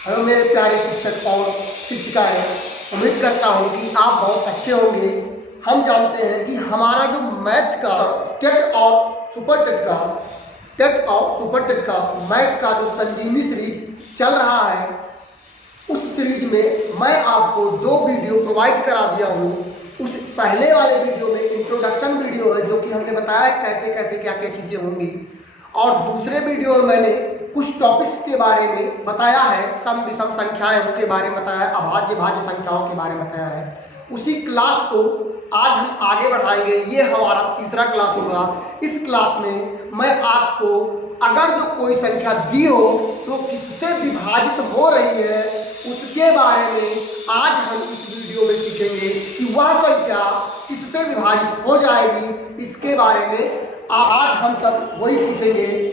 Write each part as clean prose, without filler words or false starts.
Hello मेरे प्यारे शिक्षक और शिक्षिकाएं, उम्मीद करता हूं कि आप बहुत अच्छे होंगे। हम जानते हैं कि हमारा जो मैथ का टेट और सुपर टेट का मैथ का जो संजीवनी सीरीज चल रहा है, उस सीरीज में मैं आपको 2 वीडियो प्रोवाइड करा दिया हूँ। उस पहले वाले वीडियो में इंट्रोडक्शन वीडियो है, जो कि हमने बताया है कैसे कैसे क्या क्या चीज़ें होंगी, और दूसरे वीडियो में मैंने कुछ टॉपिक्स के बारे में बताया है, सम विषम संख्याएं के बारे में बताया है, अभाज्य भाज्य संख्याओं के बारे में बताया है। उसी क्लास को आज हम आगे बढ़ाएंगे। ये हमारा तीसरा क्लास होगा। इस क्लास में मैं आपको अगर जो कोई संख्या दी हो तो किससे विभाजित हो रही है, उसके बारे में आज हम इस वीडियो में सीखेंगे कि वह संख्या किससे विभाजित हो जाएगी। इसके बारे में आज हम सब वही सीखेंगे।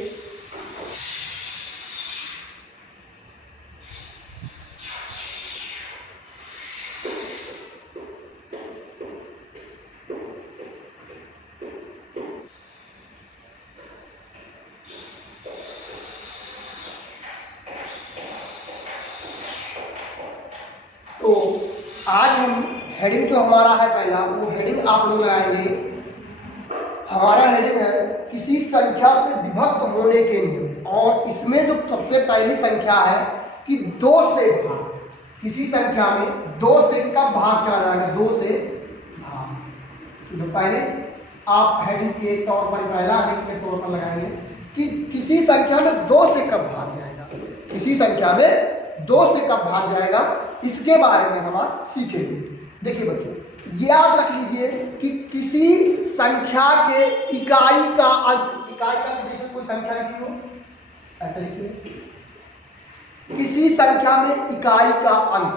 तो आज हम हेडिंग जो हमारा है पहला, वो हेडिंग आप लोग लगाएंगे। हमारा हेडिंग है किसी संख्या से विभक्त होने के नियम, और इसमें जो सबसे पहली संख्या है कि 2 से भाग। किसी संख्या में 2 से कब भाग चला जाएगा? 2 से भाग। तो पहले आप हेडिंग के तौर पर पहला हेडिंग के तौर पर लगाएंगे कि किसी संख्या में 2 से कब भाग जाएगा। किसी संख्या में 2 से कब भाग जाएगा, इसके बारे में हम आज सीखेंगे। देखिए बच्चों, याद रख लीजिए कि किसी संख्या के इकाई का अंक, इकाई का जैसे कोई संख्या लिखी हो, ऐसे लिखिए। किसी संख्या में इकाई का अंक,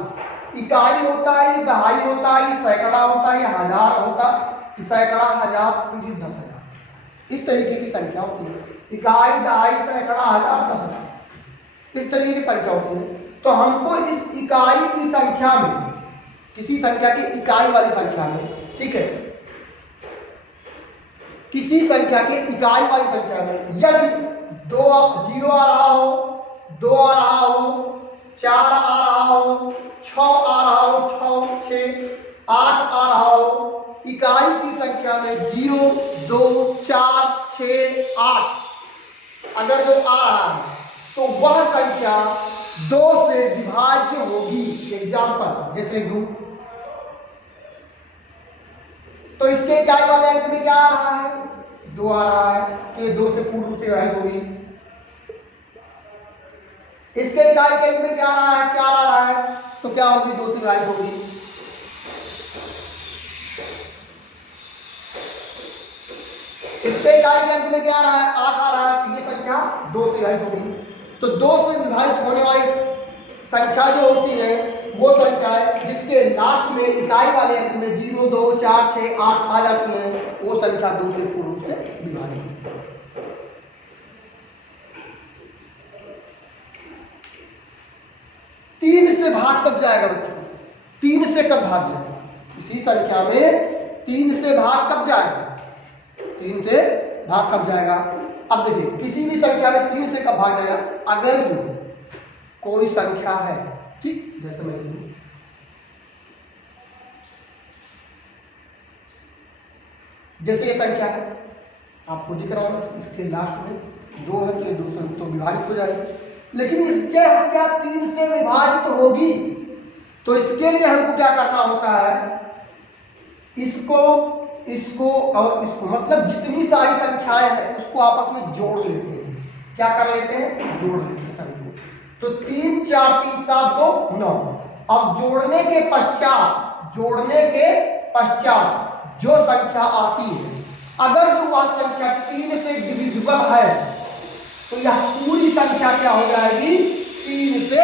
इकाई होता है, दहाई होता है, सैकड़ा होता है, हजार होता है, सैकड़ा, हजार, 10,000। इस तरीके की संख्या होती है। इकाई, दहाई, सैकड़ा, हजार, 10,000, इस तरीके की संख्या होती है। तो हमको इस इकाई की संख्या में, किसी संख्या की इकाई वाली संख्या में, ठीक है, किसी संख्या के इकाई वाली संख्या में यदि 2 0 आ रहा हो, 2 आ रहा हो, 4 आ रहा हो, 6 आ रहा हो, 6, 6, 8 आ रहा हो, इकाई की संख्या में 0, 2, 4, 6, 8 अगर जो आ रहा है तो वह संख्या 2 से विभाज्य होगी। एग्जाम्पल जैसे 2, तो इसके इकाई वाले अंक में क्या आ रहा है? 2 आ रहा है, तो ये 2 से पूर्ण रूप से विभाजित होगी। इसके इकाई के अंक में क्या आ रहा है? 4 आ रहा है, तो क्या होगी? 2 से विभाजित होगी। इसके इकाई के अंक में क्या आ रहा है? 8 आ रहा है, तो ये संख्या 2 से विभाजित होगी। तो 2 से विभाजित होने वाली संख्या जो होती है वो संख्या है जिसके लास्ट में इकाई वाले अंक में 0, 2, 4, 6, 8 आ जाती है, वो संख्या 2 से पूर्ण रूप से विभाजित है। 3 से भाग कब जाएगा बच्चों? 3 से कब भाग जाएगा? किसी संख्या में 3 से भाग कब जाएगा? 3 से भाग कब जाएगा? अब देखिए, किसी भी संख्या में 3 से कब भाग जाएगा? अगर जो कोई संख्या है, ठीक, जैसे मैं लिखूं, जैसे ये संख्या है, आपको दिख रहा है इसके लास्ट में 2 है, तो 2 से तो विभाजित हो जाएगी। लेकिन इसके संख्या 3 से विभाजित होगी, तो इसके लिए हमको क्या करना होता है? इसको और इसको, मतलब जितनी सारी संख्याएं हैं उसको आपस में जोड़ लेते हैं। क्या कर लेते हैं? जोड़ लेते हैं। तो 3, 4, 3, 7, 2, 9। अब जोड़ने के पश्चात जो संख्या आती है, अगर जो वह संख्या 3 से डिविजिबल है, तो यह पूरी संख्या क्या हो जाएगी? 3 से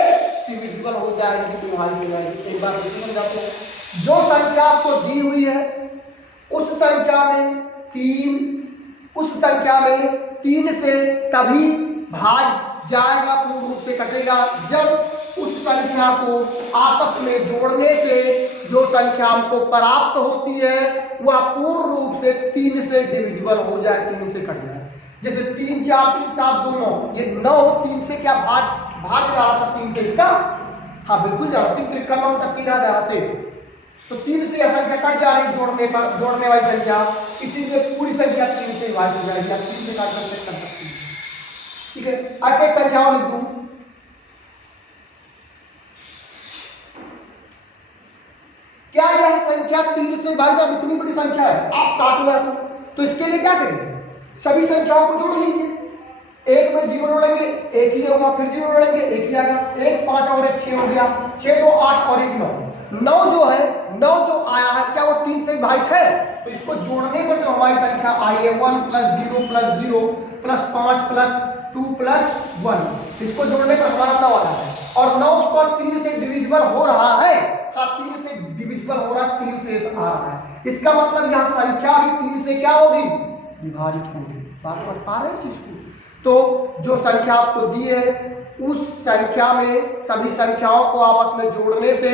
डिविजिबल हो जाएगी, तुम्हारी हो जाएगी। एक बार समझाते हैं। जो संख्या आपको दी हुई है उस संख्या में 3 से तभी भाग जाएगा, पूर्ण रूप से कटेगा, जब उस संख्या को आपस में जोड़ने से जो संख्या हमको प्राप्त होती है वह पूर्ण रूप से 3 से डिविजिबल हो जाए, 3 से कट जाए। जैसे 3, 4, 3, 7, 2, 9, ये 9 3 से क्या भाग भाग जा रहा था 3 से इसका, हाँ बिल्कुल जा रहा, 3 ट्रिक करना होता 3 आ जा रहा शेष, तो 3 से यह संख्या कट जा रही जोड़ने वाली संख्या, इसीलिए पूरी संख्या 3 से विभाजित हो जाएगी। आप 3 से काट कर चेक कर सकते हैं, ठीक है। ऐसे संख्याओं लिख दूं, क्या यह संख्या 3 से विभाजित, अब इतनी बड़ी संख्या है आप काटना तो इसके लिए क्या करेंगे, सभी संख्याओं को जोड़ लीजिए, एक में 0 जोड़ेंगे, एक ही होगा, फिर 0 जोड़ेंगे, एक ही आएगा, 1 5 और 1 6 हो गया, 6 2 8 और 1 9, 9 जो है, 9 जो आया है क्या वो 3 से विभाजित है, तो इसको जोड़ने पर जो हमारी संख्या आई है 1 + 0 + 0 + 5 + 2 + 1, इसको जोड़ने पर हमारा 9 आ रहा है, और 9 को 3 से डिविजिबल हो रहा है, हाँ 3 से डिविजिबल हो रहा है, 3 से आ रहा है, इसका मतलब यहाँ संख्या भी 3 से क्या होगी, विभाजित होगी। बात समझ पा रहे हैं इस चीज को। तो जो संख्या आपको दी है उस संख्या में सभी संख्याओं को आपस में जोड़ने से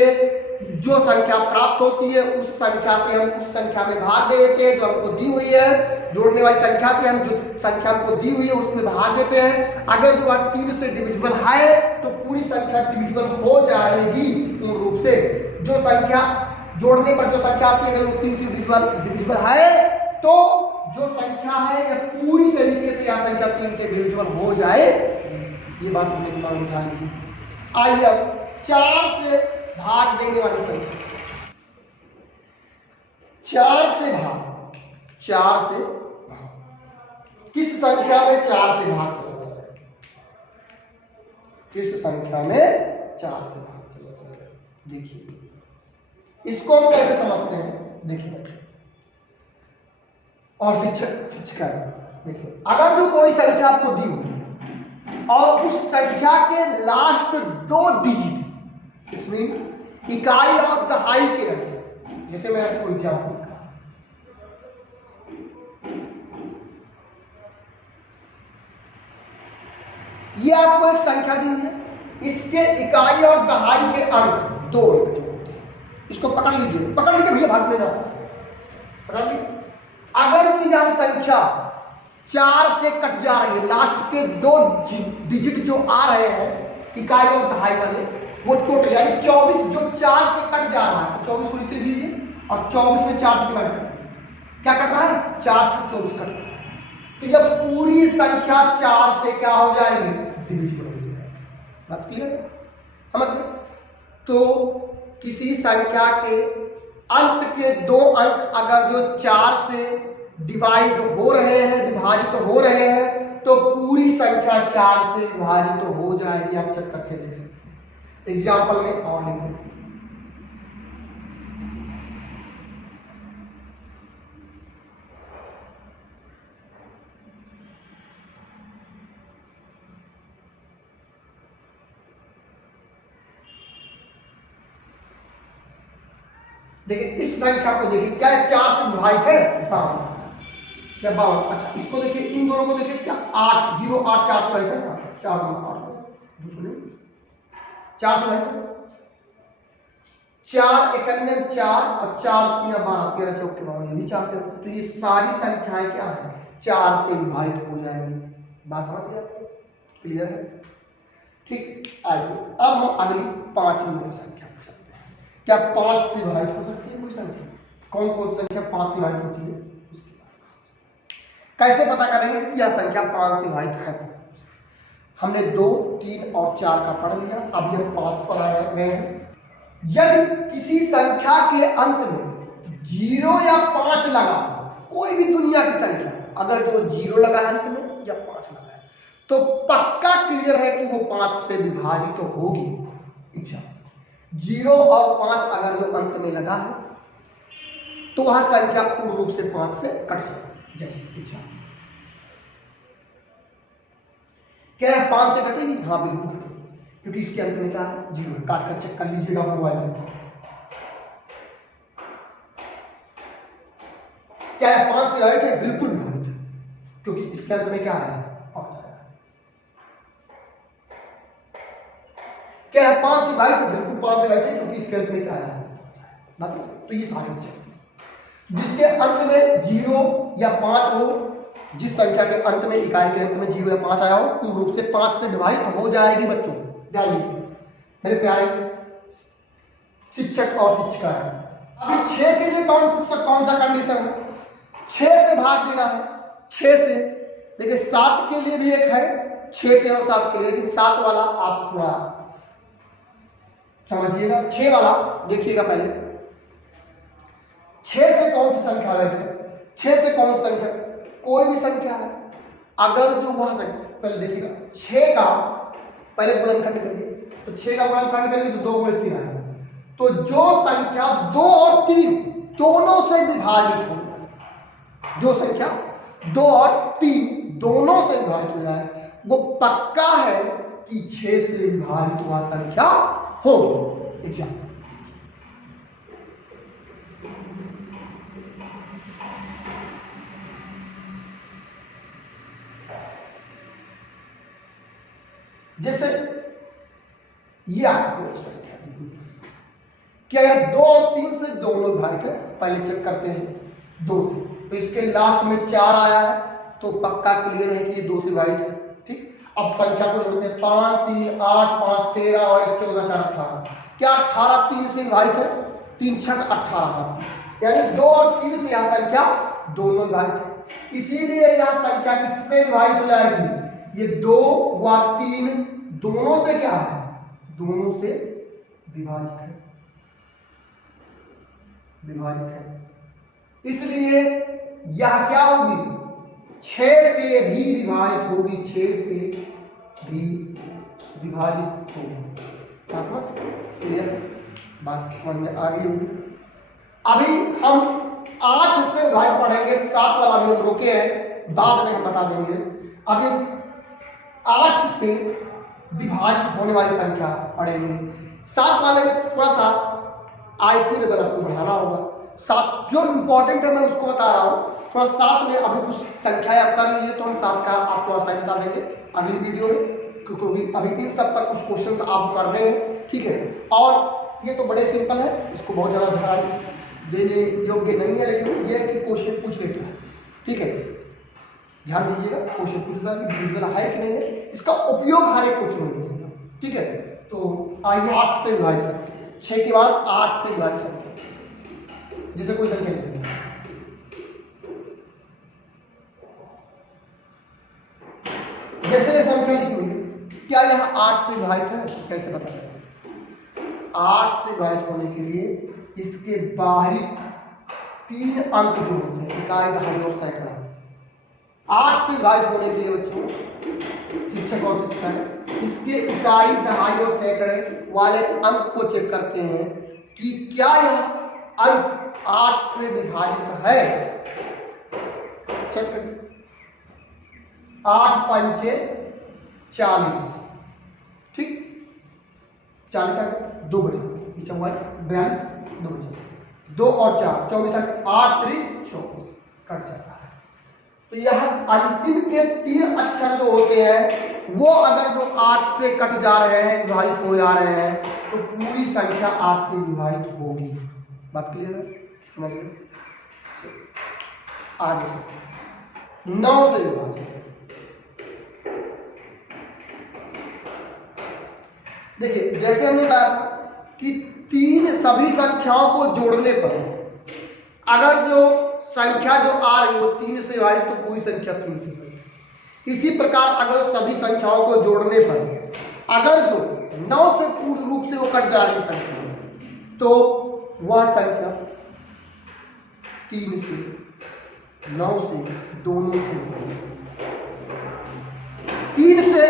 जो संख्या प्राप्त होती है उस संख्या से हम उस संख्या में भाग दे देते हैं जो हमको दी हुई है, जोड़ने वाली संख्या से हम जो संख्या हमको दी हुई है उसमें भाग देते हैं। अगर जो 3 से डिविजिबल है तो पूरी संख्या डिविजिबल हो जाएगी पूर्ण रूप से। जो संख्या जोड़ने पर जो संख्या आती है अगर वो 3 से डिविजिबल है तो जो संख्या है यह पूरी तरीके से यह संख्या 3 से डिविजिबल हो जाए, ये बात हमने दिमाग में उठा ली। आइए अब 4 से भाग देने वाली संख्या, 4 से भाग, 4 से किस संख्या में 4 से भाग चला जाएगा, किस संख्या में 4 से भाग चला जाएगा, देखिए इसको हम कैसे समझते हैं, देखिए और शिक्षिका देखिए अगर जो कोई संख्या आपको दी हुई और उस संख्या के लास्ट 2 डिजिट इसमें इकाई और दहाई के रखें, जैसे मैं आपको एग्जाम्पल कहा, ये आपको एक संख्या दी है, इसके इकाई और दहाई के अंक 2 इसको पकड़ लीजिए भैया भाग लेना, पकड़ लीजिए। अगर यह संख्या 4 से कट जा रही है, लास्ट के 2 डिजिट जो आ रहे हैं इकाई और दहाई वाले वो टोटल यानी 24 जो 4 से कट जा रहा है, 24 को लिख लीजिए और 24 में 4 डिवाइड क्या कट रहा है, 4 से 24 कट रहा है, तो जब पूरी संख्या 4 से क्या हो जाएगी, डिविजिबल हो जाएगी। बात क्लियर समझ गए। तो किसी संख्या के अंत के 2 अंक अगर जो 4 से डिवाइड हो रहे हैं, विभाजित हो रहे हैं, तो पूरी संख्या 4 से विभाजित हो जाएगी। आप चेक करके देखें एग्जाम्पल में और लिखें, देखिए इस संख्या को देखिए क्या 4 से विभाजित है, 52। अच्छा इसको देखिए, इन दोनों को देखिए क्या 8 0 8 4 से विभाजित है, 4 दूसरे 4 से विभाजित 4 1 4 और 4 12 13 चौक के 52 ये भी 4 से, तो ये सारी संख्याएं क्या है 4 से विभाजित हो जाएंगी। बात समझ गए आपको, क्लियर है। ठीक आइए अब हम अगली 5वीं वाली संख्या पूछ सकते हैं, क्या 5 से विभाजित हो सकती है कोई संख्या, कौन कौन सी संख्या 5 से विभाजित होती है, उसके बाद कैसे पता करेंगे कि यह संख्या 5 से विभाजित है। हमने 2 3 और 4 का पढ़ लिया, अब यह 5 पर आ गए हैं। यदि किसी संख्या के अंत में 0 या 5 लगा, कोई भी दुनिया की संख्या अगर जो 0 लगा है अंत में या 5 लगा है तो पक्का क्लियर है कि वो 5 से विभाजित तो होगी। 0 और 5 अगर जो अंत में लगा है तो वह संख्या पूर्ण रूप से 5 से कट जाएगी। जैसे क्या 5 से कटेगी, हाँ बिल्कुल, क्योंकि इसके अंत में क्या है 0, काट कर चेक कर लीजिएगा मोबाइल में। क्या है 5 से आए थे, बिल्कुल विभाजित है, क्योंकि इसके अंत में क्या है 5 आया। क्या है 5 से भाई, तो बिल्कुल 5 से आए थे, क्योंकि इसके अंत में क्या है बस। तो ये सारे चेक जिसके अंत में 0 या 5 हो जिस संख्या के अंत में, इकाई के अंत में 0 या 5 आया हो, पूर्ण रूप से 5 से विभाजित हो जाएगी बच्चों। ध्यान दीजिए मेरे प्यारे शिक्षक और शिक्षिकाएं। अभी 6 के लिए कौन सा कंडीशन है? 6 से भाग देना है, 6 से। देखिए 7 के लिए भी एक है, 6 से और 7 के लिए, लेकिन 7 वाला आप थोड़ा समझिएगा। 6 वाला देखिएगा पहले, 6 से कौन सी संख्या है? 6 से कौन सी संख्या? कोई भी संख्या है, अगर जो वह संख्या, पहले देखिएगा 6 का पहले गुणनखंड करिए, तो 6 का गुणनखंड करेंगे तो 2 गुणे 3 आएगा। तो जो संख्या 2 और 3 दोनों से विभाजित हो जाए, जो संख्या 2 और 3 दोनों से विभाजित हो जाए, वो पक्का है कि 6 से विभाजित हुआ संख्या हो। एग्जाम्पल जैसे ये आपको संख्या कि अगर 2 और 3 से दोनों विभाजित है, पहले चेक करते हैं 2 से, तो इसके लास्ट में 4 आया है तो पक्का क्लियर है कि ये 2 से विभाजित है। ठीक, अब संख्या को जोड़ते हैं, 5 3 8 5 13 और 1 14 4 18। क्या 18 3 से विभाजित है? 3 6 18, यानी 2 और 3 से यह संख्या दोनों विभाजित है। इसीलिए यह संख्या किससे विभाजित हो जाएगी? ये 2 व 3 दोनों से क्या है? दोनों से विभाजित है, विभाजित है। इसलिए यह क्या होगी? 6 से भी विभाजित होगी, 6 से भी विभाजित होगी। समझ क्लियर? बात समझ में आ गई होगी। अभी हम 8 से विभाजित पढ़ेंगे, 7 वाला भी हम रोके हैं, बाद में हम बता देंगे। अभी 8 से विभाजित होने वाली संख्या पढ़ेंगे। 7 वाले में थोड़ा सा IQ लेवल आपको बढ़ाना होगा। 7 जो इंपॉर्टेंट है मैं उसको बता रहा हूँ, थोड़ा 7 में अभी कुछ संख्याएं आप कर लीजिए तो हम 7 का आपको आसानी बता देंगे अगली वीडियो में, क्योंकि अभी इन सब पर कुछ क्वेश्चंस आप कर रहे हैं। ठीक है, और ये तो बड़े सिंपल है, इसको बहुत ज़्यादा ध्यान देने योग्य नहीं है, लेकिन ये है कि क्वेश्चन पूछ लेते हैं। ठीक है, ध्यान दीजिएगा, क्वेश्चन पूछना डिविजिबल है कि नहीं है, इसका उपयोग हर एक क्वेश्चन में होगा। ठीक है, तो आइए 8 से विभाजित सकते हैं, 6 के बाद 8 से विभाजित सकते हैं। जैसे कोई संख्या लिखते हैं, जैसे संख्या लिखी हुई है, क्या यह 8 से विभाजित है? कैसे पता चलेगा? 8 से विभाजित होने के लिए इसके बाहरी 3 अंक जो होते हैं, इकाई दहाई और सैकड़ा, 8 से विभाजित होने के लिए बच्चों, शिक्षक और शिक्षिकाएं इसके इकाई दहाई और सैकड़े वाले अंक को चेक करते हैं कि क्या यह अंक 8 से विभाजित है। चेक 8 पंचे 40, ठीक, 40 2 बचे, 42 2 बचे, 2 और 4 24, 8 3 24 कट जाता है। तो यह अंतिम के 3 अक्षर जो होते हैं वो अगर जो 8 से कट जा रहे हैं, विभाजित हो जा रहे हैं, तो पूरी संख्या 8 से विभाजित होगी। बात क्लियर है? समझ गए? आगे 9 से विभाजित। देखिए जैसे हमने कहा कि 3 सभी संख्याओं को जोड़ने पर अगर जो संख्या जो आ रही हो 3 से विभाजित, तो पूरी संख्या 3 से विभाजित। इसी प्रकार अगर सभी संख्याओं को जोड़ने पर अगर जो 9 से पूर्ण रूप से वो कट जा रही संख्या, तो वह संख्या 3 से 9 से दोनों से 3 से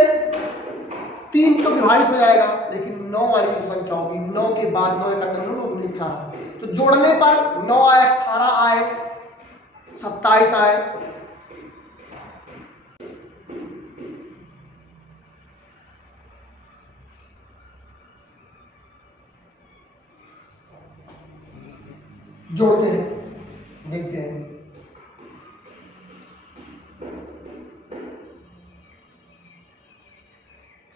3 तो विभाजित हो जाएगा, लेकिन 9 वाली जो संख्या होगी, 9 के बाद 9 इकट्ठा 18, तो जोड़ने पर 9 आए, 18 आए, 27 आए, जोड़ते हैं, देखते हैं।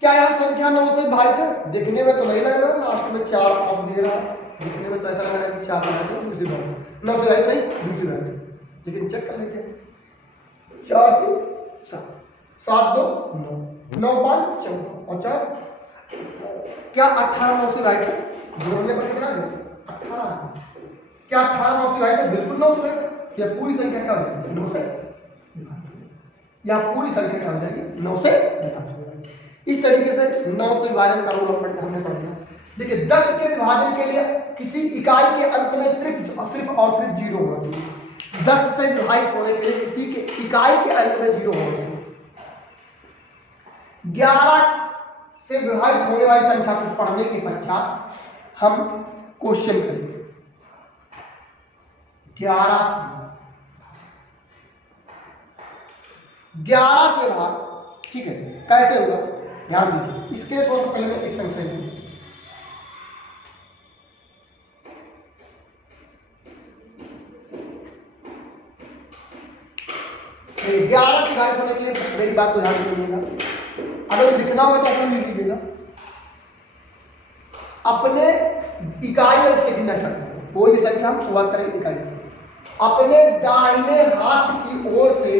क्या यह संख्या 9 से विभाजित है? देखने में तो नहीं लग रहा, लास्ट में 4 5 दे रहा है, देखने में तो ऐसा लग रहा है कि 4 विभाजित, दूसरी बात 9 से विभाजित नहीं, दूसरी बात, लेकिन चेक कर लेते हैं। 4 3 7, 7 2 9, 9 5 14 और 4 क्या 18 9 से भाई जोड़ने पर कितना है 18। क्या 18 9 से भाई बिल्कुल 9 से या पूरी संख्या क्या हो जाएगी 9 से या पूरी संख्या क्या हो जाएगी 9 से विभाजित हो जाएगी। इस तरीके से 9 से विभाजन का रूल हमने पढ़ लिया। देखिए 10 के विभाजन के लिए किसी इकाई के अंत में सिर्फ और सिर्फ 0 होना चाहिए। 10 से विभाजित होने के लिए किसी के इकाई के अंत में 0 होना चाहिए। 11 से विभाजित होने वाली संख्या को पढ़ने के पश्चात हम क्वेश्चन करेंगे। 11 से भाग, ठीक है, कैसे होगा ध्यान दीजिए। इसके थोड़ा सा पहले मैं एक संख्या लूंगा। 11 से विभाजित होने के लिए मेरी बात को ध्यान से सुनिएगा। अगर लिखना होगा तो अपना लिख लीजिएगा। अपने इकाई अंक से गिनना करते, कोई भी संख्या हम शुरुआत करेंगे इकाई से। अपने दाहिने हाथ की ओर से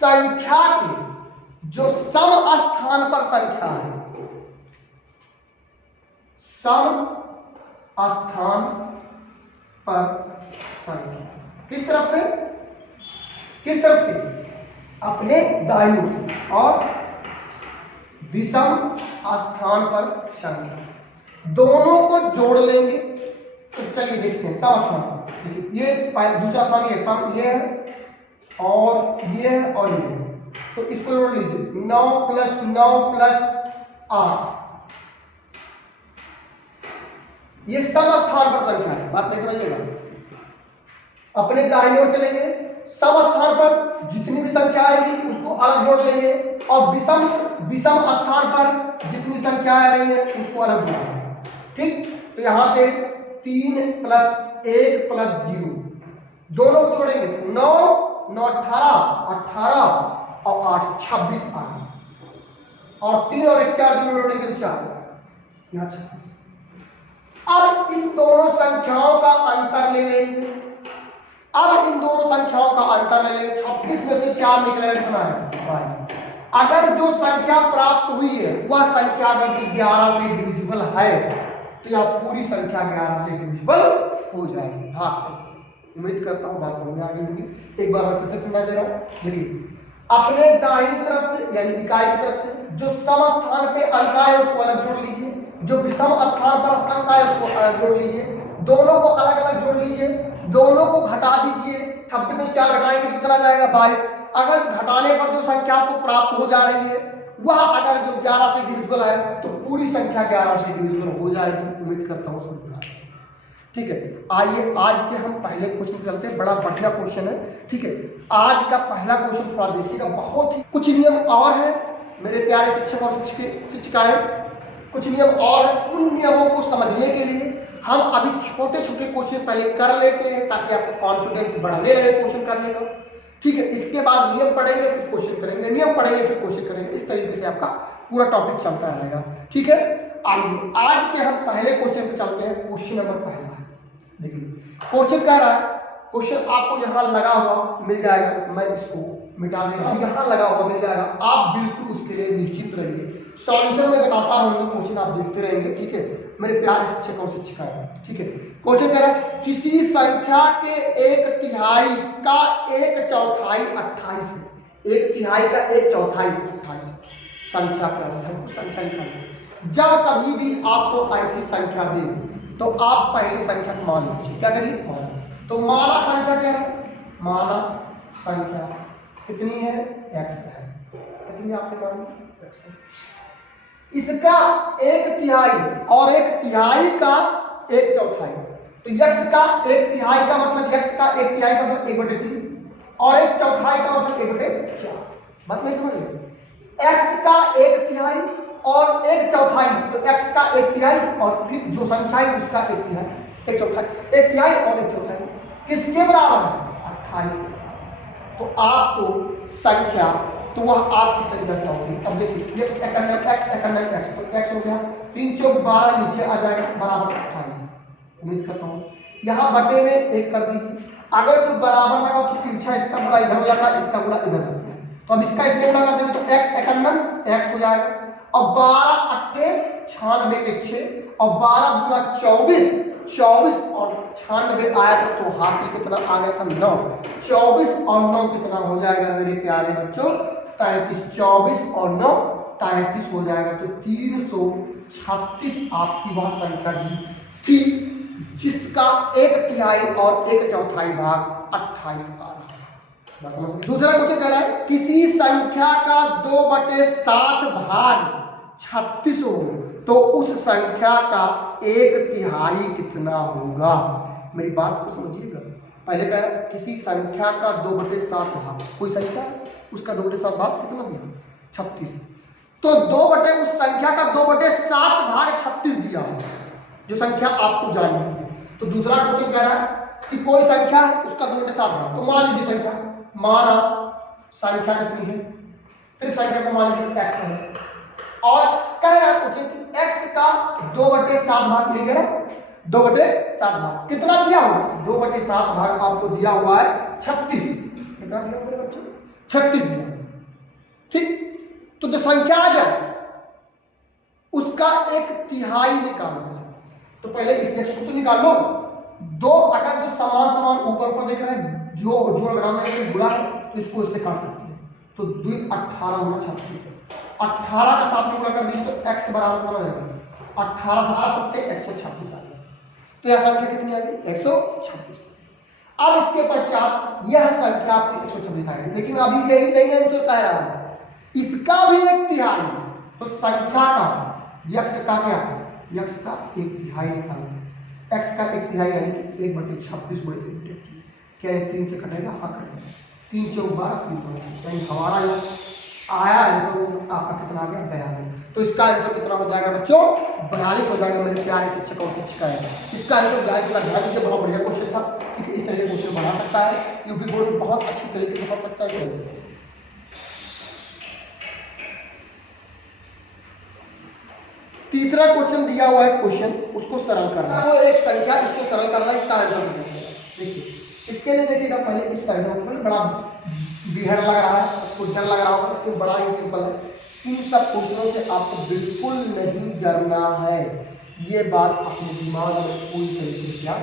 संख्या के जो सम स्थान पर संख्या है, सम स्थान पर संख्या किस तरफ से अपने दाहिनी ओर और विषम स्थान पर संख्या दोनों को जोड़ लेंगे। तो चलिए देखते हैं सम स्थान पर। ये दूसरा स्थान ये सम ये है और ये है और ये है, तो इसको जोड़ लीजिए। 9 + 9 + 8 ये सम स्थान पर संख्या है। बात नहीं समझिएगा। अपने दाहिने ओर चलेंगे, सम स्थान पर जितनी भी संख्या आएगी उसको अलग जोड़ लेंगे और विषम स्थान पर जितनी संख्या आ रही है उसको अलग जोड़ेंगे। ठीक, तो यहां से 3 + 1 + 0 दोनों को जोड़ेंगे। 9 9 18 और 8 26 आ गए और 3 और 1 4 दोनों जोड़ेंगे तो 4 यहाँ 26। अब इन दोनों संख्याओं का अंतर ले लेंगे। अब इन दोनों संख्याओं का अंतर ले लेंगे। 26 में से 4 निकलेगा कितना है 22। अगर जो संख्या प्राप्त हुई है वह संख्या अगर 11 से डिविजिबल है तो यह पूरी संख्या 11 से डिविजिबल हो जाएगी। उम्मीद करता हूँ बात समझ में आ गई होगी। एक बार मैं फिर से समझा दे रहा हूँ। देखिए अपने दाहिनी तरफ से यानी इकाई की तरफ से जो सम स्थान पे अंक है उसको अलग जोड़ लीजिए, जो विषम स्थान पर अंक है उसको अलग जोड़ लीजिए, दोनों को अलग अलग जोड़ लीजिए, दोनों को घटा दीजिए। 26 में 4 घटाएंगे कितना जाएगा 22। अगर घटाने पर जो संख्या आपको प्राप्त हो जा रही है वह अगर जो 11 से डिविजिबल है तो पूरी संख्या 11 से डिविजिबल हो जाएगी। उम्मीद करता हूँ समझ में आ गया। ठीक है, आइए आज के हम पहले क्वेश्चन चलते हैं। बड़ा बढ़िया क्वेश्चन है। ठीक है, आज का पहला क्वेश्चन थोड़ा देखिएगा। बहुत ही कुछ नियम और है मेरे प्यारे शिक्षक और शिक्षिकाएं, कुछ नियम और है। उन नियमों को समझने के लिए हम अभी छोटे छोटे क्वेश्चन पहले कर लेते हैं ताकि आपको कॉन्फिडेंस बढ़ने लगे क्वेश्चन करने का। ठीक है, इसके बाद नियम पढ़ेंगे फिर क्वेश्चन करेंगे, नियम पढ़ेंगे फिर क्वेश्चन करेंगे। इस तरीके से आपका पूरा टॉपिक चलता रहेगा। ठीक है, आइए आज के हम पहले क्वेश्चन पे चलते हैं। क्वेश्चन नंबर पहला है। देखिए क्वेश्चन कह रहा है, क्वेश्चन आपको यहाँ लगा हुआ मिल जाएगा, मैं इसको मिटा दे रहा हूँ। यहाँ लगा हुआ मिल जाएगा, आप बिल्कुल उसके लिए निश्चित रहिए। सॉल्यूशन में बताता रहूंगा, क्वेश्चन आप देखते रहेंगे। ठीक है मेरे प्यारे शिक्षक और शिक्षिकाएं। ठीक है, क्वेश्चन कह रहा है किसी संख्या के 1/3 का 1/4 28 है। 1/3 का 1/4 28 संख्या क्या है, हमको संख्या निकालनी। जब कभी भी आपको ऐसी संख्या दे तो आप पहली संख्या को मान लीजिए। क्या करिए मान। तो माना संख्या क्या है, माना संख्या कितनी है x है। कितनी आपने मानी x है। इसका 1/3 और 1/3 का 1/4। तो x का 1/3 का मतलब x का 1/3 का मतलब 1/3 और 1/4 का मतलब 1/4। बात नहीं समझ रहे। x का 1/3 और 1/4 तो x का 1/3 और फिर जो संख्या है उसका 1/3 1/4 और 1/4 किसके बराबर है 28। तो आपको संख्या तो वह आपकी संख्या क्या होगी। अब देखिए x तो x हो गया 3 × 4 = 12 नीचे आ जाएगा बराबर 28। उम्मीद करता हूँ यहाँ बटे में 1 कर दीजिए अगर कोई बराबर लगा तो तिरछा इसका गुणा इधर लगा, इसका गुणा इधर लग गया। तो अब इसका इसमें गुणा कर देंगे तो x इक्यावन x हो जाएगा। अब 12 अट्ठे 96 के 6 और 12 दूना 24, 24 और 96 आया था तो हासिल कितना आ गया था 9। 24 और 9 कितना हो जाएगा मेरे प्यारे बच्चों 33। 24 और 9 33 हो जाएगा। तो 336 आपकी वह संख्या थी जिसका 1/3 और 1/4 भाग 28 आ रहा है। दूसरा क्वेश्चन कह रहा है किसी संख्या का 2/7 भाग 36 हो तो उस संख्या का 1/3 कितना होगा। मेरी बात को समझिएगा। पहले कह रहा है किसी संख्या का 2/7 भाग, कोई संख्या उसका 2/7 भाग कितना दिया 36, तो उस संख्या का 2/7 भाग 36 दिया है जो संख्या आपको जाननी है। तो दूसरा क्वेश्चन कह रहा है कि कोई संख्या है उसका 2/7 भाग, तो मान लीजिए संख्या, माना संख्या कितनी है, फिर संख्या को मान लीजिए x है और कह रहा है क्वेश्चन कि x का 2/7 भाग दिया गया है। 2/7 भाग कितना दिया हुआ है, 2/7 भाग आपको दिया हुआ है 36। कितना दिया मेरे बच्चों 36 दिया। ठीक, तो जो संख्या आ जाए उसका 1/3 निकालना है। तो पहले इस x को तो निकाल लो। दो अगर जो समान ऊपर देख रहे हैं जो जोड़ घटाना है गुणा है तो इसको इससे काट सकते हैं। तो 2 18 होना 36, 18 का 7 में गुणा कर दीजिए तो x बराबर हो जाएगा 18 7 126 आ गया। तो यह संख्या कितनी आ गई 126। अब इसके पश्चात यह संख्या आपकी 126 आएगी, लेकिन अभी यही नहीं आंसर कह रहा है, इसका भी 1/3। तो संख्या का x का क्या, x का 1/3 निकालना है। x का 1/3 यानी कि 1/26 बड़े 1/3। क्या ये 3 से कटेगा, हाँ कटेगा। 3 4 12 3 2 यानी हमारा जो आया है तो आपका कितना आ गया 42। तो इसका आंसर कितना हो जाएगा बच्चों 42 हो जाएगा मेरे प्यारे शिक्षक और शिक्षिकाएं। इसका आंसर ध्यान दीजिए, बहुत बढ़िया क्वेश्चन था। इस तरह के क्वेश्चन बना सकता है यूपी बोर्ड में, बहुत अच्छी तरीके से पढ़ सकता है। तीसरा क्वेश्चन दिया हुआ है, क्वेश्चन उसको सरल करना है। तो एक संख्या इसको सरल करना है, इसका आंसर देखिए। इसके लिए देखिएगा पहले इस संख्या को बड़ा बिहड़ लग रहा है, आपको डर लग रहा होगा, तो बड़ा ही सिंपल है। इन सब क्वेश्चनों से आपको बिल्कुल नहीं डरना है, ये बात अपने दिमाग में पूरी तरीके से आप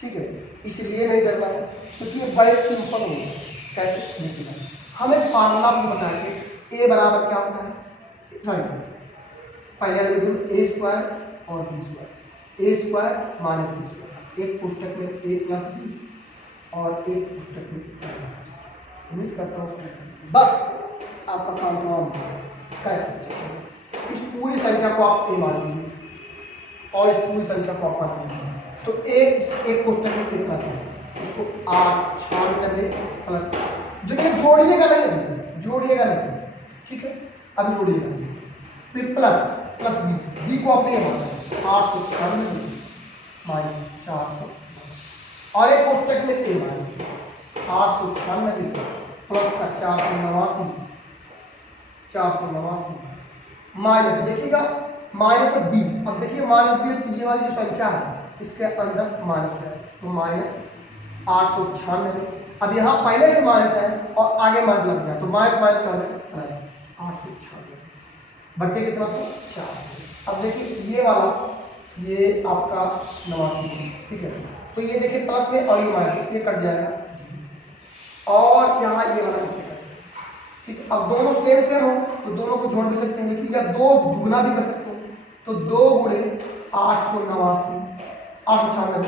ठीक है। इसलिए नहीं डरना है क्योंकि ये बड़े सिंपल होंगे। कैसे देखिएगा, हम एक फार्मूला भी बताएंगे। ए बराबर क्या होता है, पहले a स्क्वायर और b square, a square minus b square, एक पुस्तक में a प्लस b और एक पुस्तक में उम्मीद करता हूँ बस आपका काम तमाम कैसे। इस पूरी संख्या को आप a मान लीजिए और इस पूरी संख्या को आप मान लीजिए। तो a एक पुस्तक में कितना है, इसको 8 छान कर दे प्लस, जो कि जोड़िएगा नहीं, ठीक है। अभी जोड़िएगा फिर प्लस बी को अपने 896 माइनस 400 और एक पुस्तक में ए माइनस 896 प्लस का 489 माइनस, देखिएगा माइनस बी। अब देखिए माइनस बी, ये वाली जो संख्या है इसके अंदर माइनस है, तो माइनस 896। अब यहाँ पहले से माइनस है और आगे माइनस लग गया, तो माइनस कर दे प्लस 896 बट्टे कितना था 4। अब देखिए ये वाला ये आपका 89, ठीक है। तो ये देखिए प्लस में और ये माइनस, ये कट जाएगा और यहाँ ये वाला इससे कट, ठीक है। अब दोनों सेम हो तो दोनों को जोड़ भी सकते हैं, लेकिन या 2 दुगना भी कर सकते हैं। तो 2 गुणे 889 896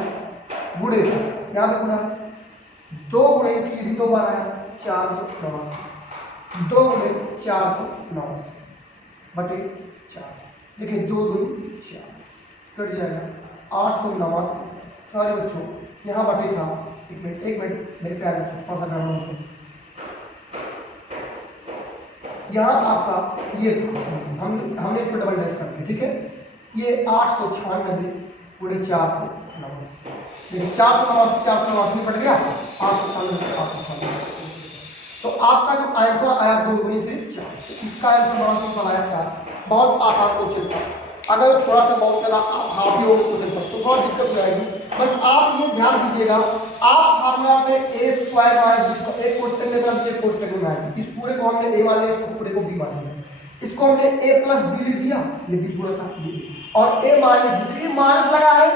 गुणे यहाँ पे गुणा 2 गुणे की भी 2 बार आया 489, 2 गुणे 489 बटे 4, देखिए 2 2 4 कट जाएगा 889। सॉरी बच्चों यहाँ बटे था, एक मिनट मेरे प्यारे बच्चों थोड़ा सा गड़बड़ होता है। यहाँ आपका ये हमने इसको डबल डैश कर दिया, ठीक है। ये 896 गुणे 489, देखिए 489 पड़ गया 896। तो आपका जो आंसर आया 2 गुणे से 4, इसका आंसर बड़ा सिंपल आया 4। बहुत आसान क्वेश्चन था। अगर थोड़ा सा बहुत ज़्यादा हावी हो क्वेश्चन पर तो बहुत दिक्कत हो जाएगी। बस आप ये ध्यान दीजिएगा, आप फार्मूला में ए स्क्वायर माइनस बी, एक कोष्टक में तरफ एक कोष्टक में आएगा, इस पूरे को हमने ए मान लिया, इसको पूरे को बी मान लिया, इसको हमने ए प्लस बी लिख दिया, ये भी पूरा था और ए माइनस बी, माइनस लगा है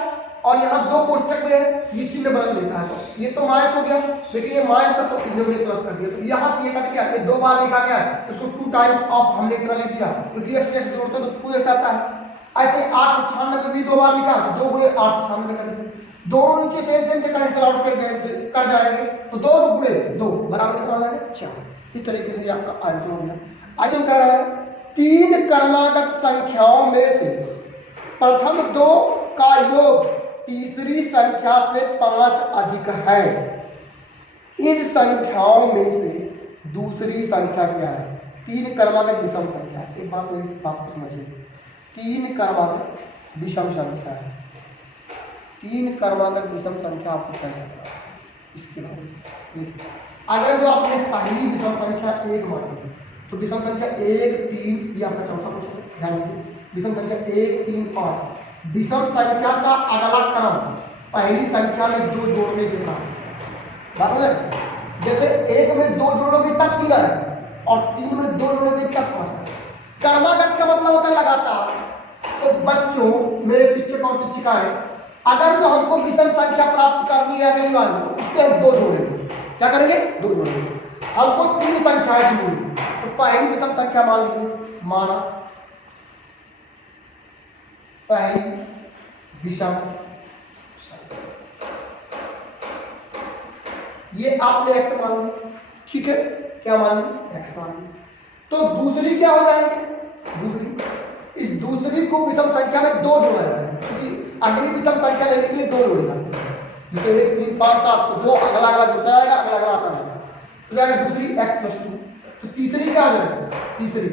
और यहाँ दो कोष्टक में है, ये चिन्ह बदल देता है, तो ये तो माइनस हो गया, लेकिन ये माइनस का तो इन्होंने प्लस कर दिया, तो यहाँ से ये कट गया, ये दो बार लिखा गया, इसको 2 टाइम्स ऑफ हमने इतना लिख दिया, क्योंकि एक्स एक्स जोड़ते तो 2x आता है। ऐसे 896 में भी दो बार लिखा, 2 गुणे 896 कर दिया, दोनों नीचे सेम से कैंसिल आउट कर जाएंगे, तो 2 गुणे 2 बराबर कितना हो जाएगा 4। इस तरीके से आपका आंसर हो गया। आज हम कह रहे हैं 3 क्रमागत संख्याओं में से प्रथम 2 का योग तीसरी संख्या से 5 अधिक है, इन संख्याओं में से दूसरी संख्या क्या है? 3 क्रमागत विषम संख्या। एक बात मेरी बात को समझिए, 3 क्रमागत विषम संख्या है, 3 क्रमागत विषम संख्या आपको कह सकता है। इसके बाद अगर जो आपने पहली विषम संख्या 1 मानी तो विषम संख्या 1 3 ये आपका चौथा क्वेश्चन, ध्यान दीजिए, विषम संख्या 1 3 5, विषम संख्या का अगला क्रम पहली संख्या में 2 जोड़ने से था, बात समझ? जैसे 1 में 2 जोड़ोगे तब 3 आएगा और 3 में 2 जोड़ोगे तब 5 आएगा। क्रमागत का मतलब होता है लगातार। तो बच्चों, मेरे शिक्षक और शिक्षिकाएं, अगर जो हमको विषम संख्या प्राप्त करनी है अगली बार तो उसमें हम 2 जोड़ेंगे। क्या करेंगे? 2 जोड़ेंगे। हमको 3 संख्याएं दी हुई, तो पहली विषम संख्या मान लीजिए, माना पहली विषम, ये आपने x मान ली, ठीक है, क्या मान ली? x मान ली। तो दूसरी क्या हो जाएगी? दूसरी, इस दूसरी को विषम संख्या में 2 जोड़ा जाएगा, क्योंकि अगली विषम संख्या लेने के लिए 2 जोड़ेगा। जैसे 1 3 5 7 तो 2 अगला अगला जुड़ता जाएगा, अगला अगला आता रहेगा, तो जाएगा दूसरी x + 2। तो तीसरी क्या हो जाएगी? तीसरी,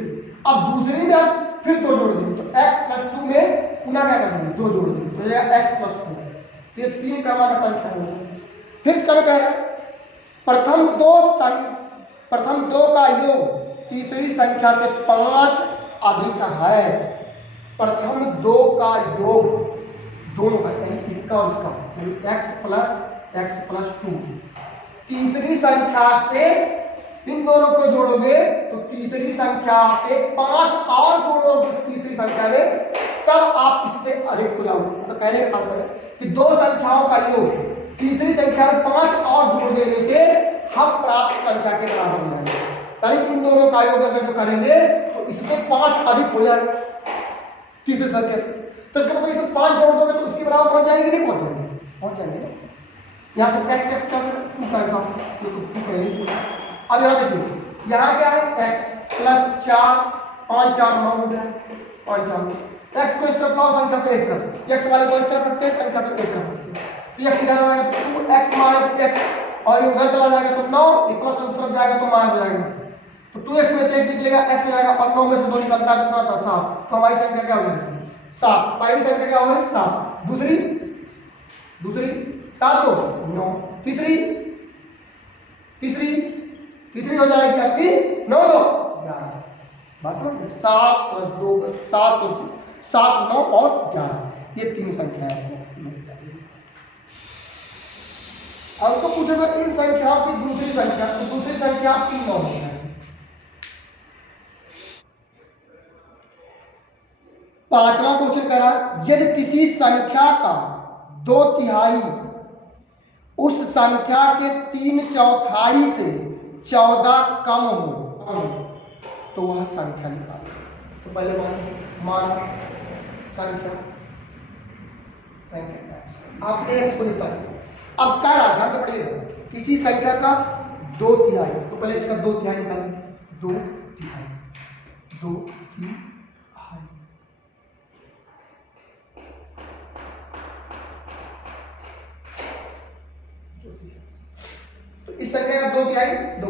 अब दूसरी में फिर 2 जोड़ देंगे, तो x + 2 में पुनः क्या कर देंगे? 2 जोड़ देंगे, तो जाएगा x + 2। ये 3 क्रमागत संख्या होगी। फिर क्या कह रहा है? प्रथम 2 का योग तीसरी संख्या से 5 अधिक है। प्रथम 2 का योग दोनों का, यानी इसका और इसका, यानी x + 2, तीसरी संख्या से इन दोनों को जोड़ोगे तो तीसरी संख्या से 5 और जोड़ोगे तीसरी संख्या में, तब आप इससे अधिक हो जाओगे। मतलब कहने का तात्पर्य है कि 2 संख्याओं का योग तीसरी संख्या में 5 और जोड़ देने से हम प्राप्त संख्या के बराबर हो जाएंगे। यानी इन दोनों का योग अगर जो करेंगे तो इससे 5 अधिक हो जाएगा तीसरी संख्या से। तो इसका मतलब इससे 5 जोड़ दोगे तो उसके बराबर पहुंच जाएंगे, नहीं पहुंच जाएंगे? पहुंच जाएंगे। यहाँ से x x क्या है? 2 का पहले से। अब यहाँ देखिए, यहाँ क्या है? x + 4 5 4 9 हो गया, 5 4 x को इस तरफ लाओ, संख्या को एक तरफ, x वाले को इस तरफ रखते हैं, संख्या को एक तरफ, तो x इधर आ जाएगा 2x - x और ये उधर चला जाएगा तो 9, ये प्लस उस तरफ जाएगा तो माइनस हो जाएगा, तो 2x में से 1 निकलेगा, x हो जाएगा और 9 में से 2 निकलता है कितना था? 7। तो हमारी संख्या क्या हो जाएगी? 7। पहली संख्या क्या हो गई? 7। दूसरी 7 हो 9, तीसरी हो जाएगी आपकी 9 2 11। बस समझ गए? 7 + 2 7 9 और 11, ये 3 संख्याएं हैं। अब तो पूछेगा इन संख्याओं की दूसरी संख्या, तो दूसरी संख्या आपकी 9 है। पांचवा क्वेश्चन कह रहा है, यदि किसी संख्या का 2/3 उस संख्या के 3/4 से 14 कम हो तो वह संख्या निकालो। तो पहले मान संख्या x, आपने x को निकाला। अब क्या रहा? ध्यान से पढ़िएगा, किसी संख्या का 2/3, तो पहले इसका 2/3 निकालेंगे, 2/3 तो इस संख्या का 2/3 2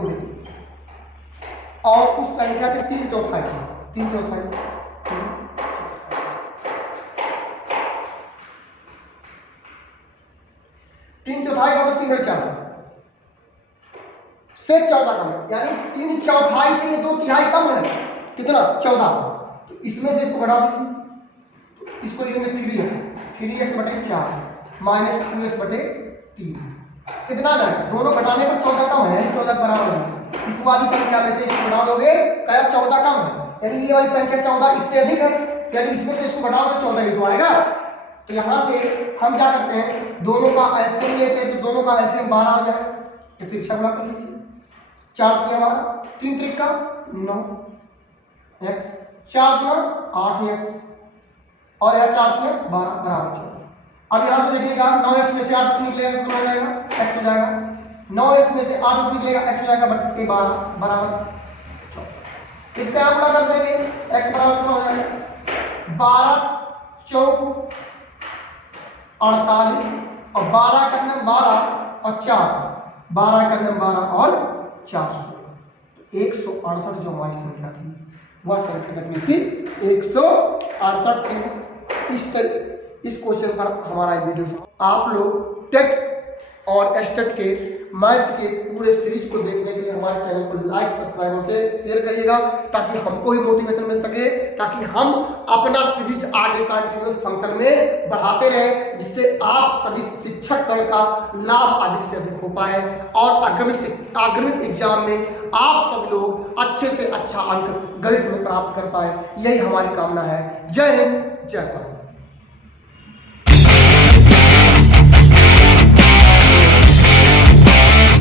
और उस संख्या के 3/4 3/4 का 3/4 से 14 कम है, यानी 3/4 से ये 2/3 कम है, कितना? 14। तो इसमें से इसको घटा दीजिए, तो इसको लिखेंगे 3x / 4, -2x/3 कितना जाएगा, दोनों घटाने पर 14 कम है, 14 बराबर है। इस वाली संख्या में से इसको घटा दोगे क्या 14 कम है, यानी ये वाली संख्या 14 इससे अधिक है, यानी इसमें से इसको घटाओ तो 14 ही तो आएगा। तो यहाँ से हम क्या करते हैं, दोनों का एलसीएम लेते हैं, तो दोनों का एलसीएम 12 आ जाए, तो फिर 6 कर लीजिए, 4 3 12, 3 3 का 9 x, 4 2 8 x, और यह 4 3 12 बराबर 14। अब यहाँ से देखिएगा 9x में से 8 निकलेगा तो कितना हो जाएगा, x हो जाएगा, 9x में से 8 निकलेगा x हो जाएगा बटे 12 बराबर 14। इसका आप गुणा कर देंगे, x बराबर कितना हो जाएगा 12 चौक 48 और 12 का नंबर 12 और 4, 12 का नंबर 12 और 400, 168 जो हमारी संख्या थी वह संख्या कितनी थी, 168 थी। इस क्वेश्चन पर हमारा वीडियो आप लोग टेट और एस्टेट के मैथ के पूरे सीरीज को देखने के लिए हमारे चैनल को लाइक सब्सक्राइब और शेयर करिएगा, ताकि हमको ही मोटिवेशन मिल सके, ताकि हम अपना सीरीज आगे कंटिन्यूस फंक्शन में बढ़ाते रहें, जिससे आप सभी शिक्षक गण का लाभ अधिक से अधिक हो पाए और आगामी एग्जाम में आप सब लोग अच्छे से अच्छा अंक गणित में प्राप्त कर पाए। यही हमारी कामना है। जय हिंद, जय भारत।